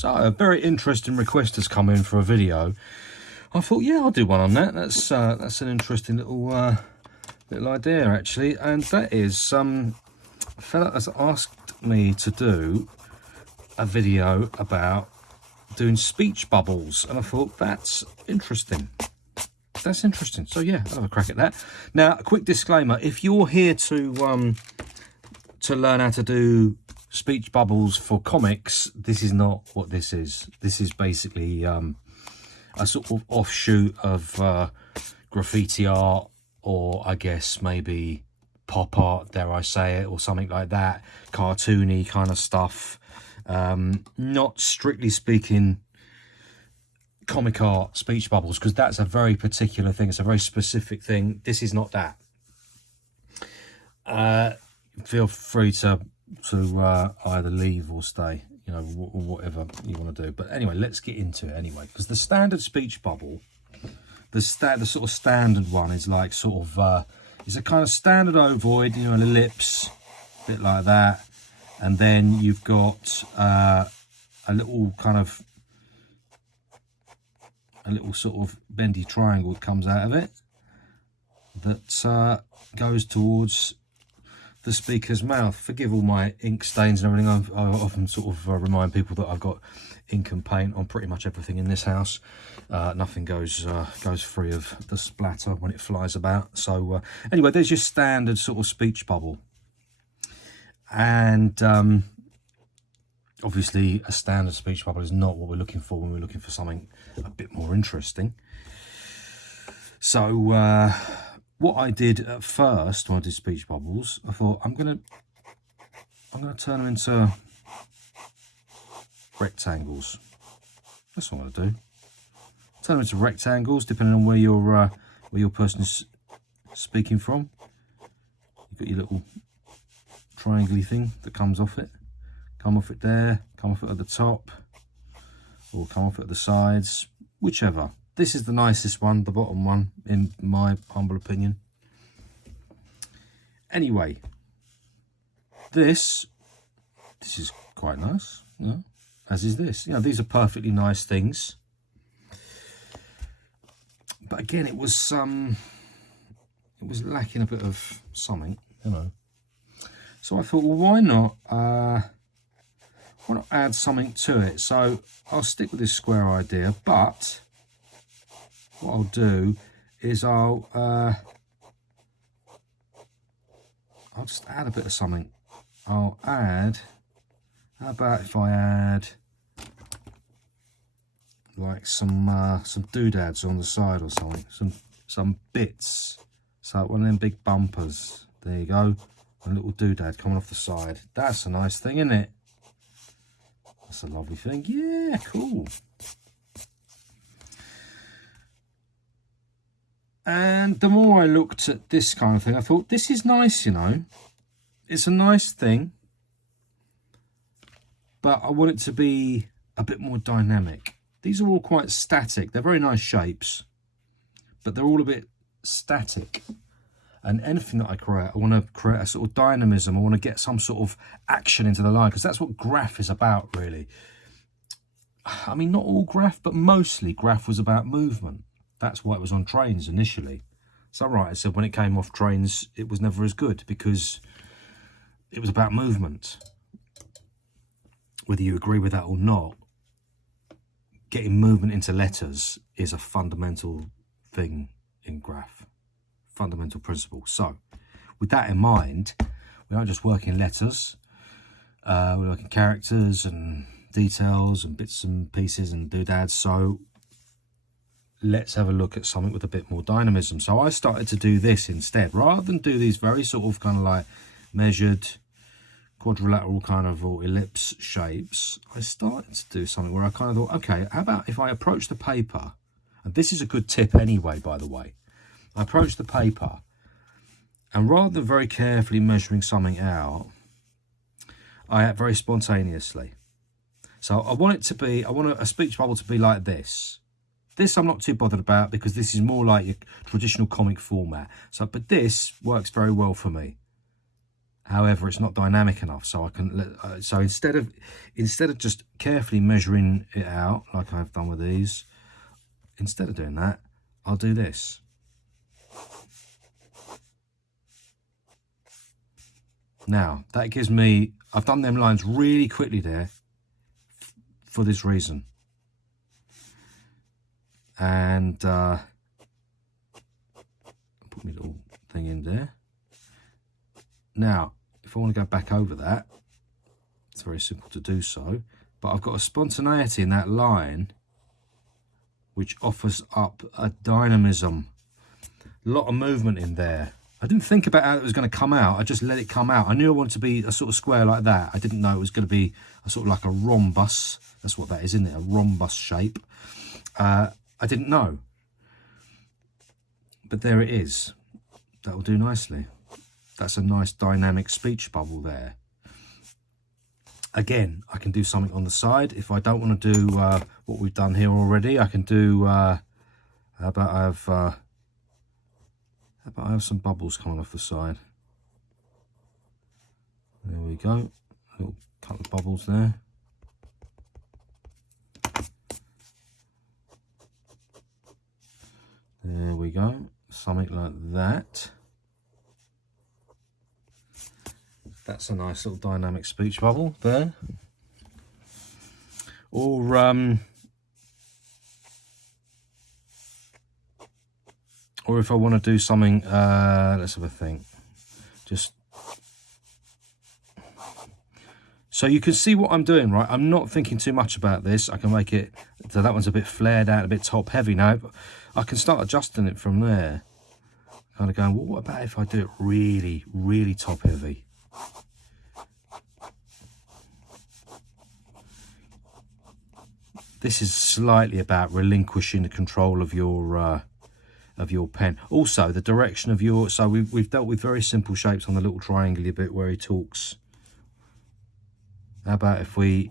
So a very interesting request has come in for a video. I thought, yeah, I'll do one on that. That's an interesting little idea actually, and that is a fella has asked me to do a video about doing speech bubbles, and I thought that's interesting. That's interesting. So yeah, I'll have a crack at that. Now, a quick disclaimer: if you're here to learn how to do speech bubbles for comics, this is not what this is. This is basically a sort of offshoot of graffiti art, or I guess maybe pop art, dare I say it, or something like that, cartoony kind of stuff. Not strictly speaking comic art speech bubbles, because that's a very particular thing. It's a very specific thing. This is not that. Feel free to either leave or stay, you know, whatever you want to do. But anyway, let's get into it anyway, because the standard speech bubble, the sort of standard one is like sort of it's a kind of standard ovoid, you know, an ellipse, a bit like that, and then you've got a little sort of bendy triangle that comes out of it that goes towards the speaker's mouth. Forgive all my ink stains and everything. I often sort of remind people that I've got ink and paint on pretty much everything in this house. Nothing goes free of the splatter when it flies about. So anyway, there's your standard sort of speech bubble, and obviously a standard speech bubble is not what we're looking for when we're looking for something a bit more interesting. So what I did at first when I did speech bubbles, I thought I'm gonna turn them into rectangles. That's what I'm gonna do. Turn them into rectangles, depending on where your person is speaking from. You've got your little triangle thing that comes off it. Come off it there, come off it at the top, or come off it at the sides, whichever. This is the nicest one, the bottom one, in my humble opinion. Anyway, this is quite nice, you know, as is this. You know, these are perfectly nice things. But again, it was lacking a bit of something, you know. So I thought, well, why not add something to it? So I'll stick with this square idea, but what I'll do is I'll just add a bit of something. I'll add, how about if I add like some doodads on the side or something, some bits, so one of them big bumpers. There you go, a little doodad coming off the side. That's a nice thing, isn't it? That's a lovely thing. Yeah, cool. And the more I looked at this kind of thing, I thought, this is nice, you know. It's a nice thing, but I want it to be a bit more dynamic. These are all quite static. They're very nice shapes, but they're all a bit static. And anything that I create, I want to create a sort of dynamism. I want to get some sort of action into the line, because that's what graph is about, really. I mean, not all graph, but mostly graph was about movement. That's why it was on trains initially. Some writer said when it came off trains, it was never as good, because it was about movement. Whether you agree with that or not, getting movement into letters is a fundamental thing in graph. Fundamental principle. So with that in mind, we aren't just working letters, we're working characters and details and bits and pieces and doodads. So let's have a look at something with a bit more dynamism. So I started to do this instead, rather than do these very sort of kind of like measured quadrilateral kind of or ellipse shapes. I started to do something where I kind of thought, okay, how about if I approach the paper, and this is a good tip anyway, by the way. I approach the paper, and rather than very carefully measuring something out, I act very spontaneously. So I want a speech bubble to be like this. This I'm not too bothered about, because this is more like your traditional comic format. So, but this works very well for me. However, it's not dynamic enough, so I can so instead of just carefully measuring it out like I've done with these, instead of doing that, I'll do this. Now that gives me, I've done them lines really quickly there for this reason. And put my little thing in there. Now, if I want to go back over that, it's very simple to do so. But I've got a spontaneity in that line, which offers up a dynamism. A lot of movement in there. I didn't think about how it was going to come out. I just let it come out. I knew I wanted to be a sort of square like that. I didn't know it was going to be a sort of like a rhombus. That's what that is, isn't it? A rhombus shape. I didn't know. But there it is. That will do nicely. That's a nice dynamic speech bubble there. Again, I can do something on the side. If I don't want to do what we've done here already, I can do, how about I have some bubbles coming off the side. There we go. A little couple of bubbles there. There we go. Something like that. That's a nice little dynamic speech bubble there. Or if I want to do something, let's have a think. Just so you can see what I'm doing, right? I'm not thinking too much about this. I can make it so that one's a bit flared out, a bit top heavy now. But I can start adjusting it from there. Kind of going, well, what about if I do it really, really top heavy? This is slightly about relinquishing the control of your pen. Also, the direction of your, so we've dealt with very simple shapes on the little triangle bit where he talks. How about if we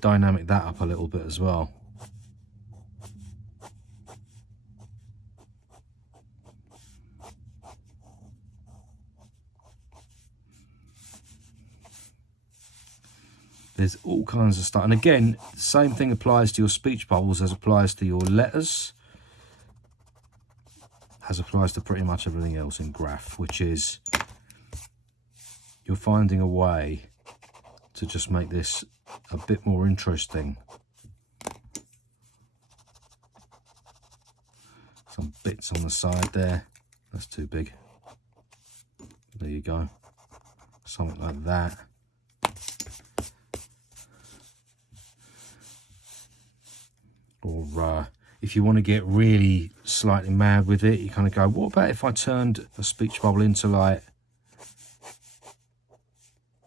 dynamic that up a little bit as well? There's all kinds of stuff. And again, the same thing applies to your speech bubbles as applies to your letters, as applies to pretty much everything else in graph, which is you're finding a way to just make this a bit more interesting. Some bits on the side there. That's too big. There you go. Something like that. Or if you want to get really slightly mad with it, you kind of go, what about if I turned a speech bubble into like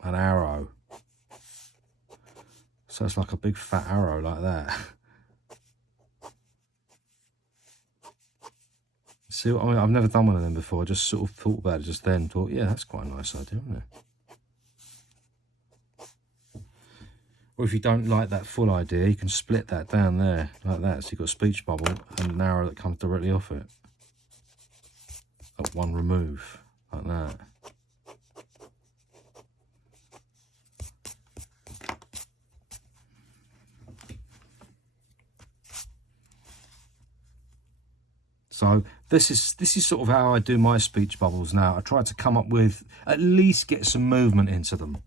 an arrow? So it's like a big fat arrow like that. See what I mean? I've never done one of them before. I just sort of thought about it just then. Thought, yeah, that's quite a nice idea, isn't it? Or if you don't like that full idea, you can split that down there like that. So you've got a speech bubble and an arrow that comes directly off it. At one remove, like that. So this is sort of how I do my speech bubbles now. I try to come up with, at least get some movement into them.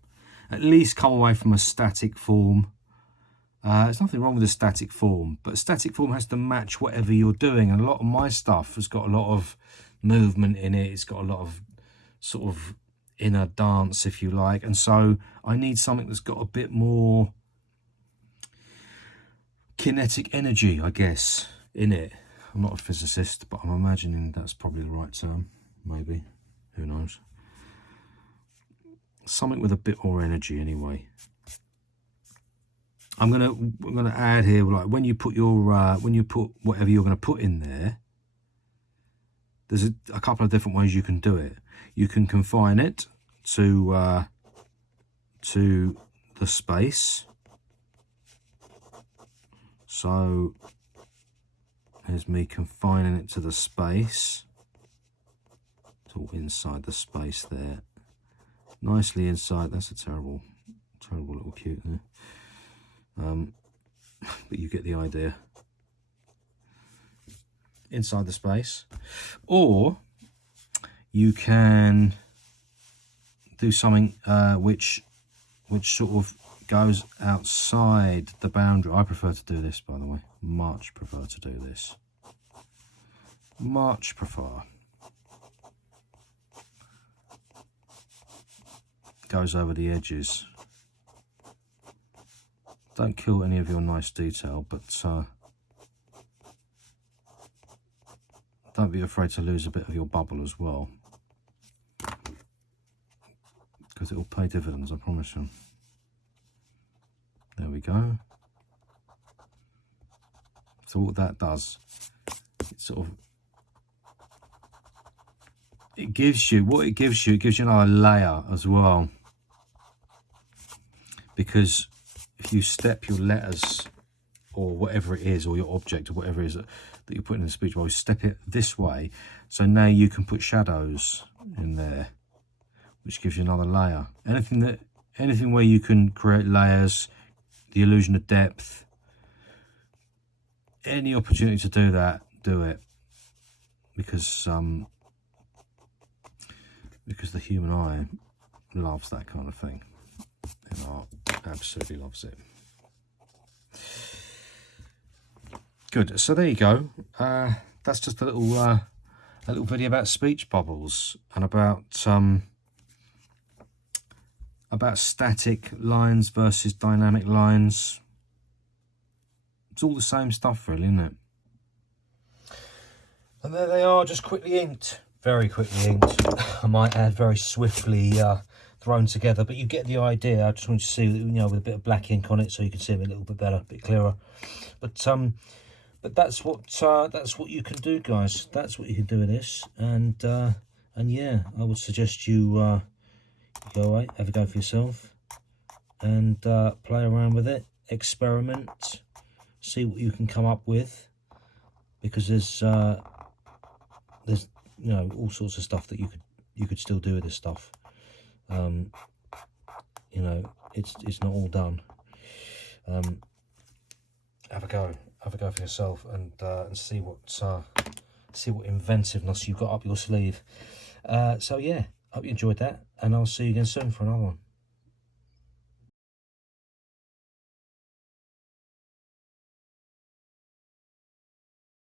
At least come away from a static form. There's nothing wrong with a static form, but a static form has to match whatever you're doing. And a lot of my stuff has got a lot of movement in it. It's got a lot of sort of inner dance, if you like. And so I need something that's got a bit more kinetic energy, I guess, in it. I'm not a physicist, but I'm imagining that's probably the right term. Maybe. Who knows? Something with a bit more energy anyway. I'm gonna add here, like when you put your whatever you're gonna put in there, there's a couple of different ways you can do it. You can confine it to the space. So there's me confining it to the space. It's all inside the space there. nicely inside. That's a terrible little cute there. But you get the idea. Inside the space. Or you can do something which sort of goes outside the boundary. I prefer to do this, by the way. Much prefer to do this. Much prefer. Goes over the edges. Don't kill any of your nice detail, but don't be afraid to lose a bit of your bubble as well, because it will pay dividends, I promise you. There we go. So what that does, it sort of, it gives you another layer as well, because if you step your letters or whatever it is, or your object or whatever it is that you're putting in the speech bubble, step it this way, so now you can put shadows in there, which gives you another layer. Anything where you can create layers, the illusion of depth, any opportunity to do that, do it, because the human eye loves that kind of thing, and art absolutely loves it. Good. So there you go. That's just a little video about speech bubbles and about static lines versus dynamic lines. It's all the same stuff, really, isn't it? And there they are, just quickly inked, very quickly inked. I might add very swiftly thrown together, but you get the idea. I just want you to see, with a bit of black ink on it, so you can see them a little bit better, a bit clearer. But that's what you can do, guys. That's what you can do with this, and yeah, I would suggest you go away, have a go for yourself, and play around with it, experiment, see what you can come up with, because there's all sorts of stuff that you could still do with this stuff. It's not all done. Have a go for yourself, and see what inventiveness you've got up your sleeve. So yeah, hope you enjoyed that, and I'll see you again soon for another one.